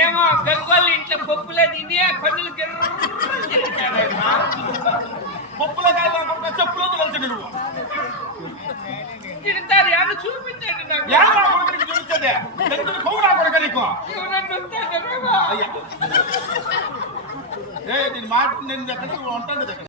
ఏమో గంగోళ్ళు ఇంట్లో పప్పులే తిని కన్నులు పప్పులో కాదు చెప్పులో కలిసి నువ్వు తిడతారు ఏమో చూపించండి నాకు చూపించదే నీకు దీని మాట నేను ఉంటుంది